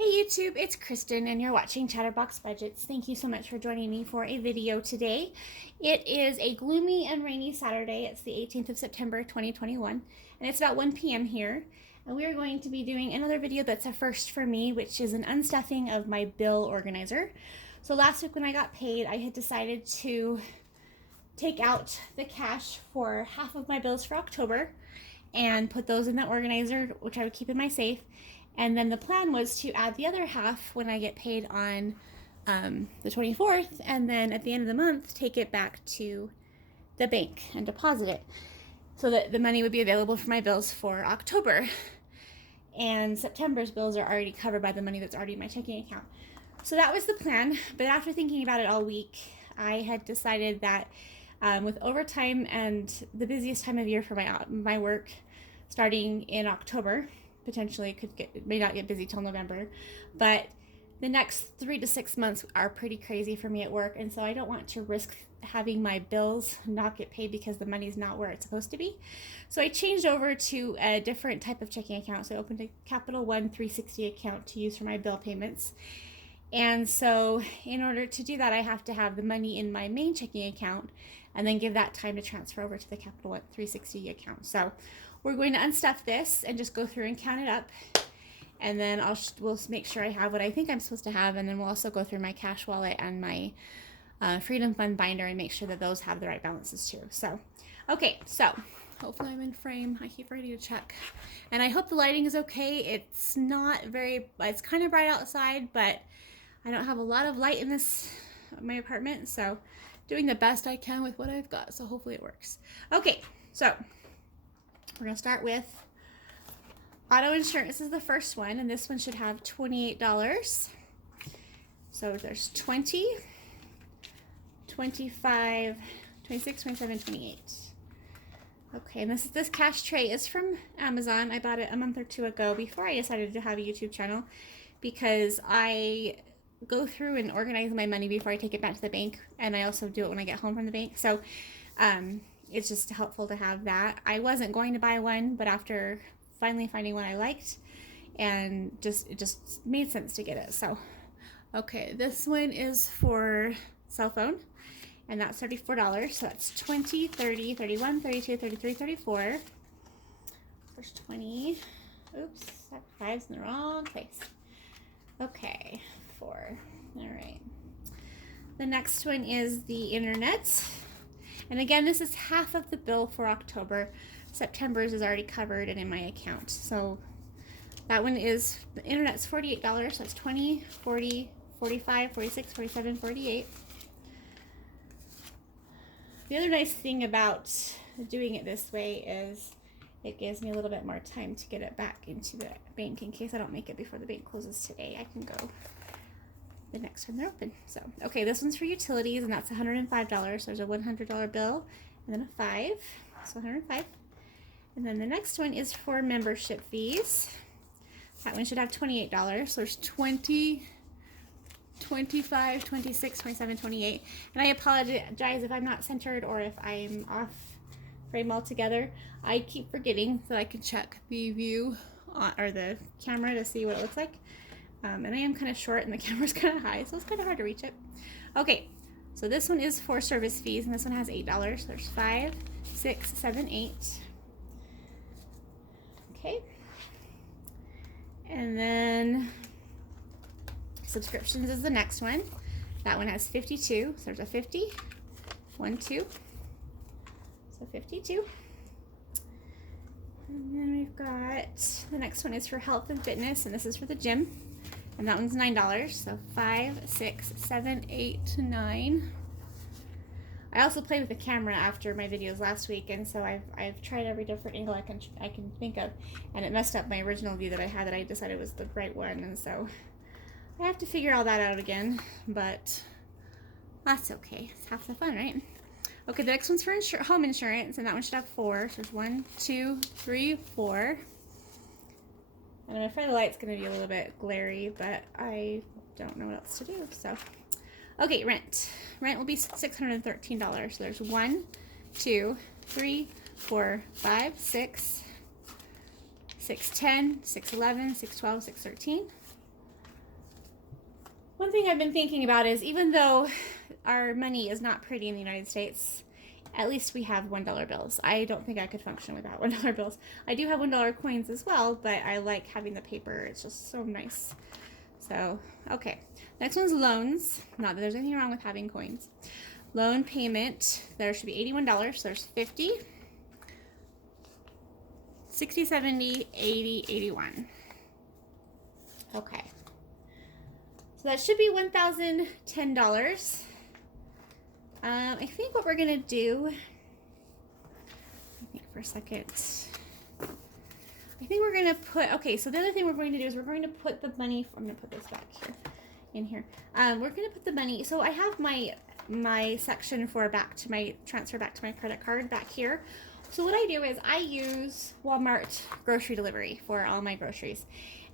Hey YouTube, it's Kristen and you're watching Chatterbox Budgets. Thank you so much for joining me for a video today. It is a gloomy and rainy Saturday. It's the 18th of September 2021 and it's about 1 p.m. here. And we are going to be doing another video that's a first for me, which is an unstuffing of my bill organizer. So last week when I got paid, I had decided to take out the cash for half of my bills for October and put those in the organizer, which I would keep in my safe. And then the plan was to add the other half when I get paid on the 24th, and then at the end of the month, take it back to the bank and deposit it so that the money would be available for my bills for October. And September's bills are already covered by the money that's already in my checking account. So that was the plan. But after thinking about it all week, I had decided that with overtime and the busiest time of year for my work starting in October, potentially it may not get busy till November, but the next 3 to 6 months are pretty crazy for me at work, and so I don't want to risk having my bills not get paid because the money's not where it's supposed to be. So I changed over to a different type of checking account. So I opened a Capital One 360 account to use for my bill payments. And so in order to do that, I have to have the money in my main checking account and then give that time to transfer over to the Capital One 360 account. So we're going to unstuff this and just go through and count it up. And then we'll make sure I have what I think I'm supposed to have. And then we'll also go through my cash wallet and my Freedom Fund binder and make sure that those have the right balances too. So, okay, so hopefully I'm in frame. I keep ready to check. And I hope the lighting is okay. It's kind of bright outside, but I don't have a lot of light in my apartment. So doing the best I can with what I've got. So hopefully it works. Okay, so we're going to start with auto insurance. This is the first one, and this one should have $28. So there's 20, 25, 26, 27, 28. Okay, and this cash tray is from Amazon. I bought it a month or two ago before I decided to have a YouTube channel because I go through and organize my money before I take it back to the bank, and I also do it when I get home from the bank. So it's just helpful to have that. I wasn't going to buy one, but after finally finding one I liked, and it just made sense to get it. So, okay, this one is for cell phone, and that's $34. So that's 20, 30, 31, 32, 33, 34. There's 20. Oops, that 5's in the wrong place. Okay, 4. All right. The next one is the internet. And again, this is half of the bill for October. September's is already covered and in my account. So that one is, the internet's $48. So that's 20, 40, 45, 46, 47, 48. The other nice thing about doing it this way is it gives me a little bit more time to get it back into the bank in case I don't make it before the bank closes today. I can go the next time they're open. So, okay, this one's for utilities, and that's $105. There's a $100 bill, and then a 5, so 105. And then the next one is for membership fees. That one should have $28. So there's 20, 25, 26, 27, 28. And I apologize if I'm not centered or if I'm off frame altogether. I keep forgetting that I can check the view or the camera to see what it looks like. And I am kind of short and the camera's kind of high, so it's kind of hard to reach it. Okay, so this one is for service fees, and this one has $8. There's 5, 6, 7, 8. Okay. And then subscriptions is the next one. That one has 52. So there's a 50, 1, 2. So 52. And then we've got, the next one is for health and fitness, and this is for the gym. And that one's $9. So 5, 6, 7, 8, 9. I also played with the camera after my videos last week, and so I've tried every different angle I can think of, and it messed up my original view that I had that I decided was the right one, and so I have to figure all that out again, but that's okay. It's half the fun, right? Okay, the next one's for home insurance, and that one should have 4. So there's 1, 2, 3, 4. And I'm afraid the light's going to be a little bit glary, but I don't know what else to do. So, okay, rent. Rent will be $613. So there's 1, 2, 3, 4, 5, 6, 610, 611, 612, 613. One thing I've been thinking about is, even though our money is not pretty in the United States, at least we have $1 bills. I don't think I could function without $1 bills. I do have $1 coins as well, but I like having the paper. It's just so nice. So, okay. Next one's loans. Not that there's anything wrong with having coins. Loan payment, there should be $81. So there's 50, 60, 70, 80, 81. Okay. So that should be $1,010. I think what we're gonna do, I think for a second, I think we're gonna put, okay, so the other thing we're going to do is we're going to put the money, I'm gonna put this back here, in here. We're gonna put the money, so I have my section for transfer back to my credit card back here. So what I do is I use Walmart grocery delivery for all my groceries.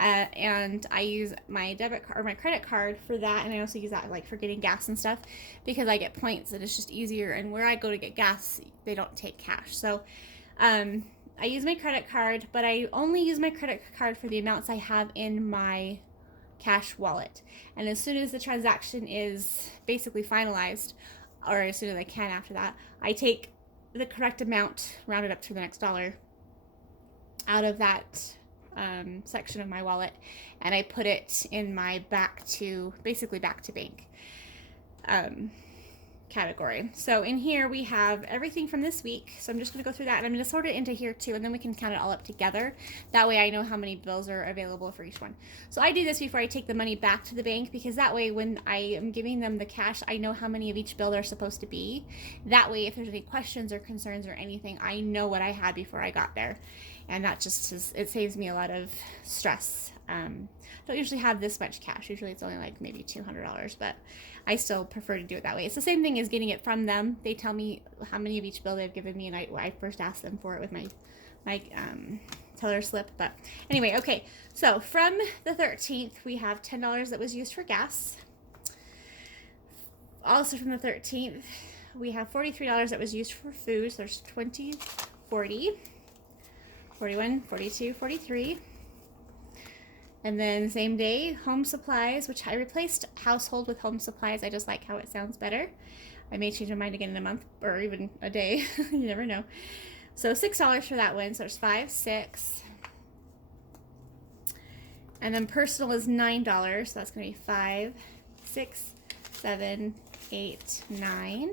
And I use my debit card or my credit card for that, and I also use that like for getting gas and stuff because I get points and it's just easier. And where I go to get gas, they don't take cash. So I use my credit card, but I only use my credit card for the amounts I have in my cash wallet. And as soon as the transaction is basically finalized, or as soon as I can after that, I take the correct amount, rounded up to the next dollar, out of that section of my wallet, and I put it in my back to bank category. So in here we have everything from this week. So I'm just going to go through that, and I'm going to sort it into here too, and then we can count it all up together. That way I know how many bills are available for each one. So I do this before I take the money back to the bank, because that way when I am giving them the cash, I know how many of each bill they're supposed to be. That way if there's any questions or concerns or anything, I know what I had before I got there. And that just it saves me a lot of stress. Don't usually have this much cash. Usually it's only like maybe $200, but I still prefer to do it that way. It's the same thing as getting it from them. They tell me how many of each bill they've given me, and I first ask them for it with my teller slip. But anyway, okay. So from the 13th, we have $10 that was used for gas. Also from the 13th, we have $43 that was used for food. So there's 20, 40. 41, 42, 43. And then same day, home supplies, which I replaced household with home supplies. I just like how it sounds better. I may change my mind again in a month or even a day. You never know. So $6 for that one. So there's 5, 6. And then personal is $9. So that's going to be 5, 6, 7, 8, 9.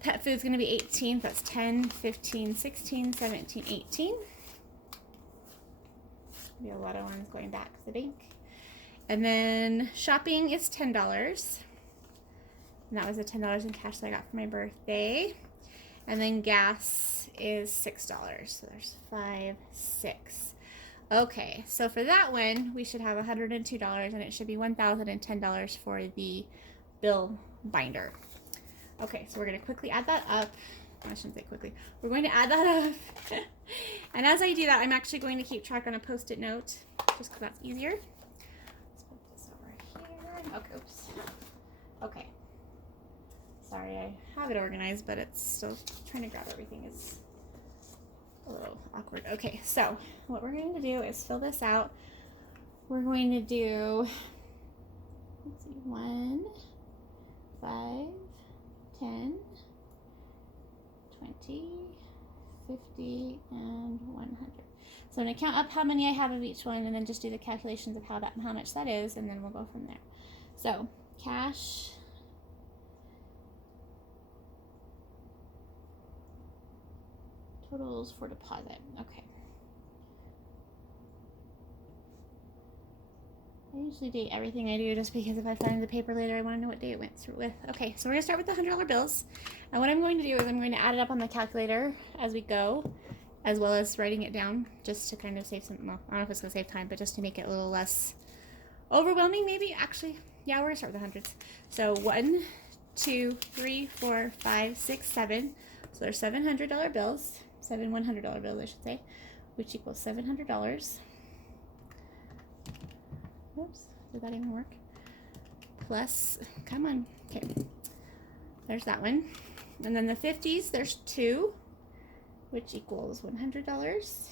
Pet food's going to be 18. That's 10, 15, 16, 17, 18. Be a lot of ones going back to the bank. And then shopping is $10. And that was the $10 in cash that I got for my birthday. And then gas is $6. So there's 5, 6. Okay, so for that one, we should have $102, and it should be $1,010 for the bill binder. Okay, so we're going to quickly add that up. I shouldn't say quickly. We're going to add that up. And as I do that, I'm actually going to keep track on a Post-it note, just because that's easier. Let's put this over here. Okay, oops. Okay. Sorry, I have it organized, but it's still trying to grab everything is a little awkward. Okay, so what we're going to do is fill this out. We're going to do, let's see, 1, 5, 10, 20, 50, and 100. So I'm going to count up how many I have of each one, and then just do the calculations of how much that is, and then we'll go from there. So cash, totals for deposit. Okay. I usually date everything I do just because if I find the paper later, I want to know what day it went through with. Okay, so we're going to start with the $100 bills. And what I'm going to do is I'm going to add it up on the calculator as we go, as well as writing it down just to kind of save some, well, I don't know if it's going to save time, but just to make it a little less overwhelming maybe. Actually, yeah, we're going to start with the hundreds. So 1, 2, 3, 4, 5, 6, 7. So there's $700 bills, 7 $100 bills, I should say, which equals $700. Oops, did that even work? Plus, come on, okay, there's that one. And then the 50s, there's 2, which equals $100.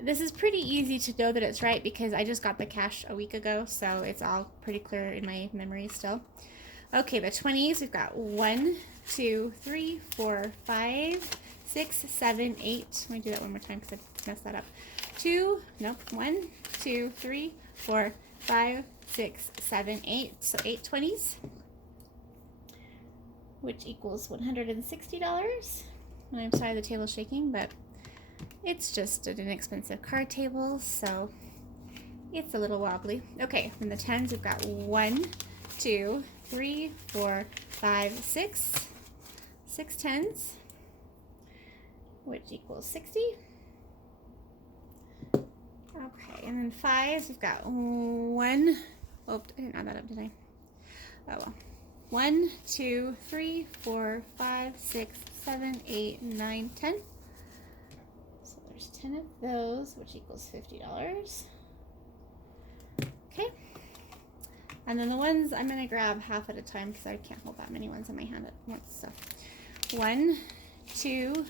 This is pretty easy to know that it's right because I just got the cash a week ago, so it's all pretty clear in my memory still. Okay, the 20s, we've got 1, 2, 3, 4, 5, 6, 7, 8. Let me do that one more time because I messed that up. 1, 2, 3, 4, 5, 6, 7, 8. So 8 20s, which equals $160. And I'm sorry the table's shaking, but it's just an inexpensive card table, so it's a little wobbly. Okay, from the 10s, we've got 1, 2, 3, 4, 5, 6. 6 10s, which equals 60. Okay, and then 5s, we've got 1. Oh, I didn't add that up, did I? Oh well. 1, 2, 3, 4, 5, 6, 7, 8, 9, 10. So there's 10 of those, which equals $50. Okay. And then the ones I'm going to grab half at a time because I can't hold that many ones in my hand at once. So 1, 2,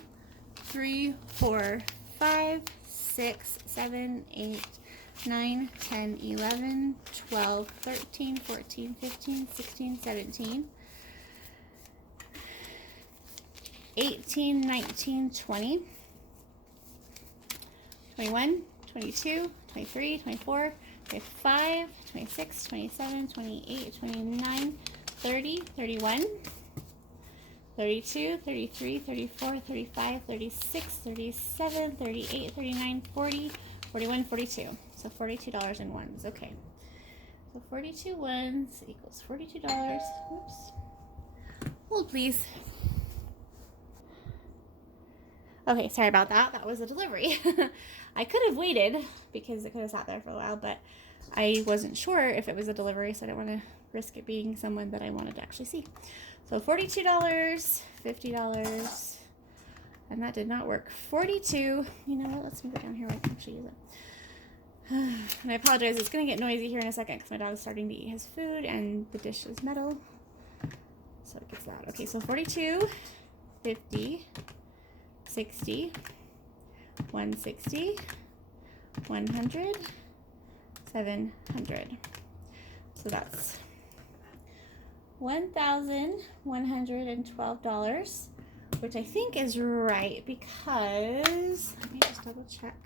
3, 4, 5, 6, 7, 8, 9, 10, 11, 12, 13, 14, 15, 16, 17, 18, 19, 20, 21, 22, 23, 24, 25, 26, 27, 28, 29, 30, 31, 32, 33, 34, 35, 36, 37, 38, 39, 40, 41, 42. So $42 in ones. Okay. So 42 ones equals $42. Whoops. Hold, please. Okay, sorry about that. That was a delivery. I could have waited because it could have sat there for a while, but I wasn't sure if it was a delivery, so I didn't want to risk it being someone that I wanted to actually see. So $42, $50, and that did not work. 42. You know what? Let's move it down here where I can actually use it. And I apologize. It's going to get noisy here in a second because my dog's starting to eat his food and the dish is metal, so it gets loud. Okay, so 42, 50, 60, 160, 100, 700. So that's $1,112, which I think is right because, let me just double check.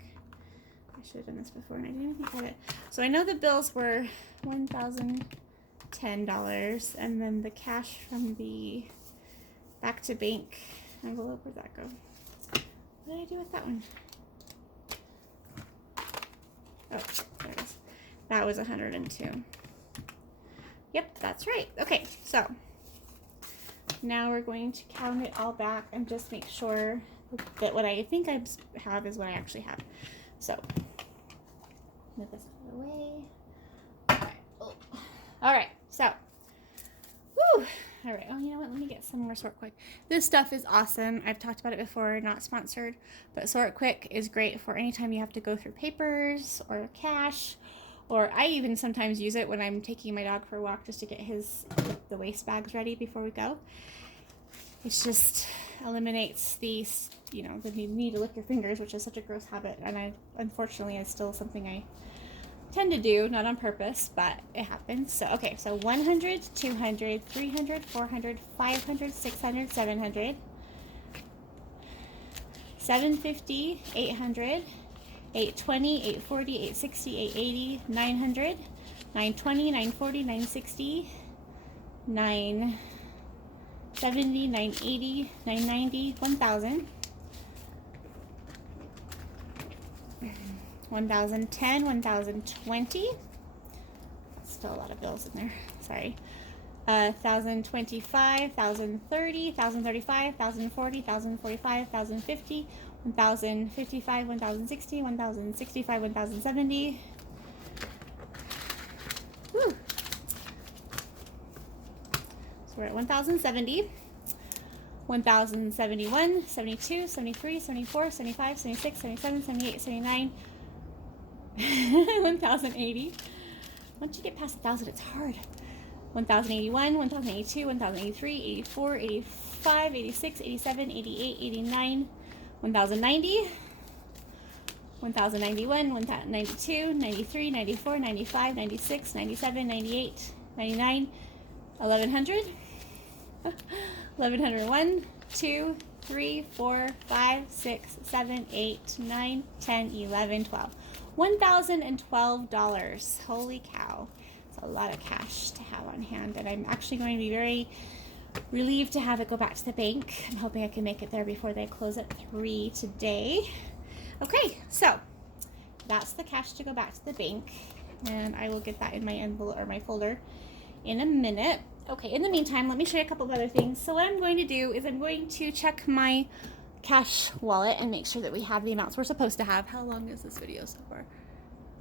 I should have done this before and I didn't even think of it. So I know the bills were $1,010, and then the cash from the back to bank envelope, where'd that go? What did I do with that one? Oh, there it is. That was 102. Yep, that's right. Okay, so now we're going to count it all back and just make sure that what I think I have is what I actually have. So, move this out of the way. All right, so, woo! All right, oh, you know what? Let me get some more Sort Quick. This stuff is awesome. I've talked about it before, not sponsored, but Sort Quick is great for anytime you have to go through papers or cash, or I even sometimes use it when I'm taking my dog for a walk just to get the waste bags ready before we go. It just eliminates the need to lick your fingers, which is such a gross habit, and unfortunately is still something I tend to do, not on purpose, but it happens. So, okay, so 100, 200, 300, 400, 500, 600, 700, 750, 800, 820, 840, 860, 880, 900, 920, 940, 960, 970, 980, 990, 1,000. 1,010, 1,020. Still a lot of bills in there. Sorry. 1,025, 1,030, 1,035, 1,040, 1,045, 1,050, 1,055, 1,060, 1,065, 1,070. Woo. So we're at 1,070. 1,071, 72, 73, 74, 75, 76, 77, 78, 79. 1,080. Once you get past 1,000, it's hard. 1,081, 1,082, 1,083, 84, 85, 86, 87, 88, 89, 1,090, 1,091, 1,092, 93, 94, 95, 96, 97, 98, 99, 1,100, 1,101, 2, 3, 4, 5, 6, 7, 8, 9, 10, 11, 12. $1,012. Holy cow. It's a lot of cash to have on hand, and I'm actually going to be very relieved to have it go back to the bank. I'm hoping I can make it there before they close at 3 today. Okay, so that's the cash to go back to the bank, and I will get that in my envelope or my folder in a minute. Okay, in the meantime, let me show you a couple of other things. So what I'm going to do is I'm going to check my cash wallet and make sure that we have the amounts we're supposed to have. How long is this video so far?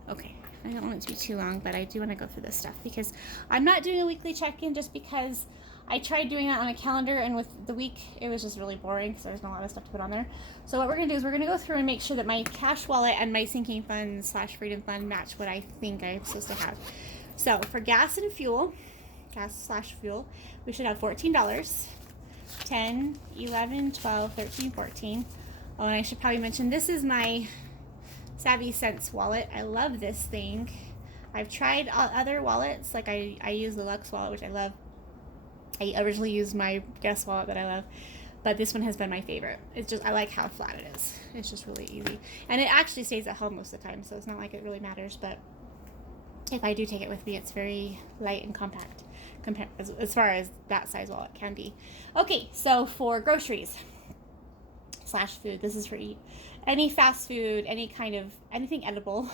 Okay, I don't want it to be too long, but I do want to go through this stuff because I'm not doing a weekly check-in just because I tried doing that on a calendar, and with the week, it was just really boring because there was not a lot of stuff to put on there. So what we're going to do is we're going to go through and make sure that my cash wallet and my sinking fund / freedom fund match what I think I'm supposed to have. So for gas and fuel, gas / fuel, we should have $14. 10, 11, 12, 13, 14. Oh, and I should probably mention, this is my Savvycents Wallet. I love this thing. I've tried other wallets, like I use the Luxe Wallet, which I love. I originally used my guest wallet that I love, but this one has been my favorite. It's just, I like how flat it is. It's just really easy. And it actually stays at home most of the time, so it's not like it really matters, but if I do take it with me, it's very light and compact as far as that size wallet can be. Okay, so for groceries / food, this is for any fast food, any kind of, anything edible.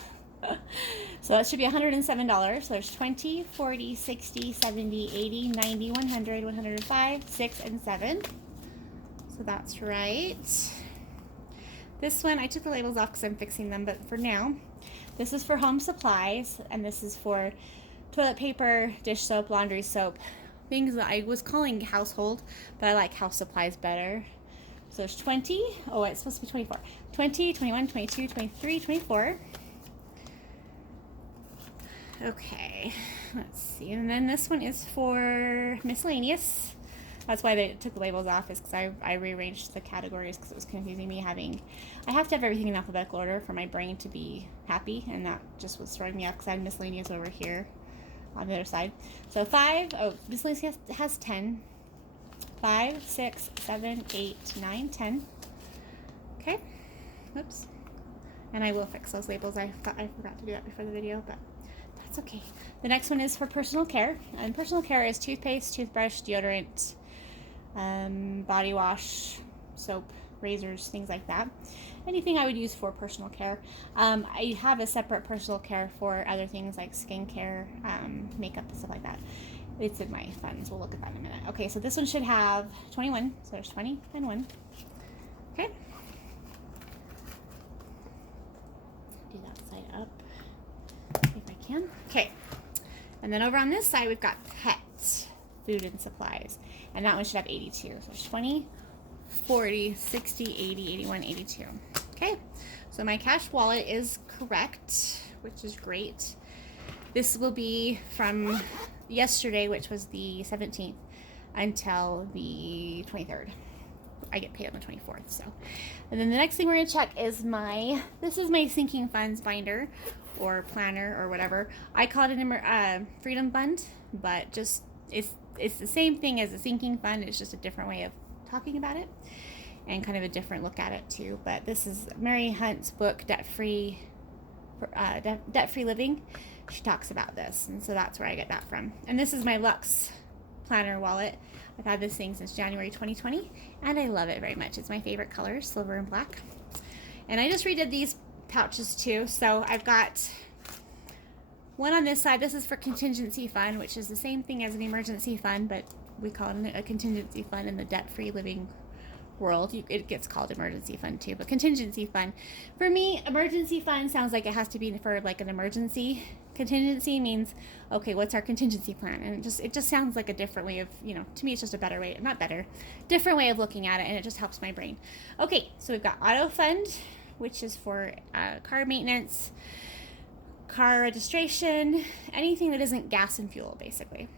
So that should be $107. So there's 20, 40, 60, 70, 80, 90, 100, 105, 6, and 7. So that's right. This one, I took the labels off because I'm fixing them, but for now, this is for home supplies, and this is for toilet paper, dish soap, laundry soap, things that I was calling household, but I like house supplies better. So there's 20, oh, it's supposed to be 24. 20, 21, 22, 23, 24. Okay, let's see. And then this one is for miscellaneous. That's why they took the labels off, is because I rearranged the categories because it was confusing me I have to have everything in alphabetical order for my brain to be happy, and that just was throwing me off because I had miscellaneous over here on the other side. So miscellaneous has 10. 5, 6, 7, 8, 9, 10. Okay, whoops. And I will fix those labels. I forgot to do that before the video, but that's okay. The next one is for personal care, and personal care is toothpaste, toothbrush, deodorant, body wash, soap, razors, things like that. Anything I would use for personal care. I have a separate personal care for other things like skincare, makeup, and stuff like that. It's in my funds. We'll look at that in a minute. Okay, so this one should have 21. So there's 20 and 1. Okay. Do that side up if I can. Okay. And then over on this side, we've got pets, food and supplies. And that one should have 82. So there's 20, 40, 60, 80, 81, 82. Okay. So my cash wallet is correct, which is great. This will be from yesterday, which was the 17th, until the 23rd. I get paid on the 24th. So, and then the next thing we're going to check is this is my sinking funds binder or planner or whatever. I call it an freedom fund, but just it's the same thing as a sinking fund. It's just a different way of talking about it and kind of a different look at it too. But this is Mary Hunt's book, Debt-Free Living. She talks about this, and so that's where I get that from. And this is my Luxe Planner wallet. I've had this thing since January 2020, and I love it very much. It's my favorite colors, silver and black. And I just redid these pouches too. So I've got one on this side. This is for contingency fund, which is the same thing as an emergency fund, but we call it a contingency fund in the debt-free living world. It gets called emergency fund too, but contingency fund. For me, emergency fund sounds like it has to be for like an emergency. Contingency means, okay, what's our contingency plan? And it just sounds like a different way of, to me it's just a better way, not better, different way of looking at it, and it just helps my brain. Okay, so we've got auto fund, which is for car maintenance, car registration, anything that isn't gas and fuel, basically.